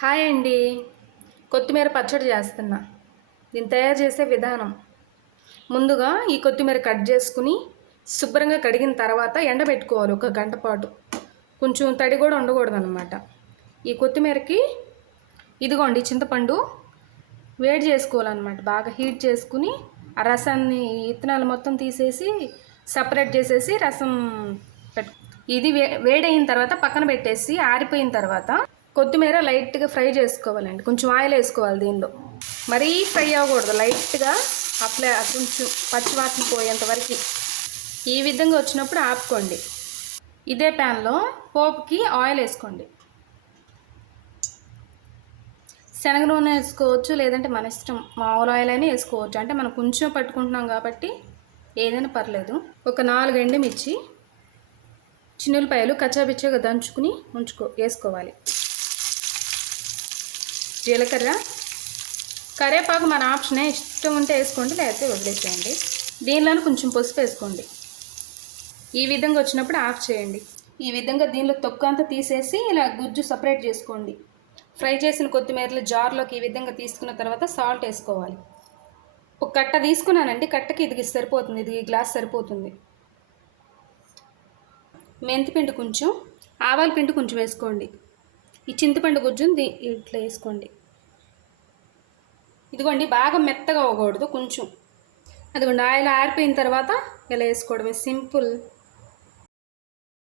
Hi అండి. కొత్తిమీర పచ్చడి చేస్తున్నా. దీన్ని తయారు చేసే విధానం: ముందుగా ఈ కొత్తిమీర కట్ చేసుకుని శుభ్రంగా కడిగిన తర్వాత ఎండబెట్టుకోవాలి 1 గంట పాటు. కొంచెం తడి కూడా ఉండకూడదన్నమాట. ఈ కొత్తిమీరకి ఇదిగోండి చింతపండు వేడి చేసుకోవాలన్నమాట. బాగా హీట్ చేసుకుని ఆ రసాన్ని, ఇత్తనాలు మొత్తం తీసేసి సపరేట్ చేసేసి రసం ఇది వేడైన తర్వాత పక్కన పెట్టేసి ఆరిపోయిన తర్వాత కొత్తిమీర లైట్గా ఫ్రై చేసుకోవాలండి. కొంచెం ఆయిల్ వేసుకోవాలి దీనిలో. మరీ ఫ్రై అవ్వకూడదు, లైట్గా అప్లై కొంచెం పచ్చివాసన పోయేంత వరకు. ఈ విధంగా వచ్చినప్పుడు ఆపుకోండి. ఇదే ప్యాన్లో పోపుకి ఆయిల్ వేసుకోండి. శనగ నూనె వేసుకోవచ్చు, లేదంటే మన ఇష్టం మామూలు ఆయిల్ అయినా వేసుకోవచ్చు. అంటే మనం కొంచెం పట్టుకుంటున్నాం కాబట్టి ఏదైనా పర్లేదు. ఒక 4 ఎండుమిర్చి, చిన్నులపాయలు కచ్చాపిచ్చగా దంచుకుని వేసుకోవాలి. జీలకర్ర, కరివేపాకు మన ఆప్షనే, ఇష్టం ఉంటే వేసుకోండి, లేకపోతే వదిలేసేయండి. దీనిలో కొంచెం పసుపు వేసుకోండి. ఈ విధంగా వచ్చినప్పుడు ఆఫ్ చేయండి. ఈ విధంగా దీనిలో తొక్క అంతా తీసేసి ఇలా గుజ్జు సపరేట్ చేసుకోండి. ఫ్రై చేసిన కొత్తిమీరలు జార్లోకి ఈ విధంగా తీసుకున్న తర్వాత సాల్ట్ వేసుకోవాలి. ఒక కట్ట తీసుకున్నానండి, కట్టకి ఇది సరిపోతుంది, ఇది గ్లాస్ సరిపోతుంది. మెంతిపిండి కొంచెం, ఆవాల పిండి కొంచెం వేసుకోండి. ఈ చింతపండు గుజ్జుని ఇట్లా వేసుకోండి. ఇదిగోండి, బాగా మెత్తగా అవ్వకూడదు, కొంచెం. అదిగోండి, ఆయిల్ ఆరిపోయిన తర్వాత ఇలా వేసుకోవడమే, సింపుల్.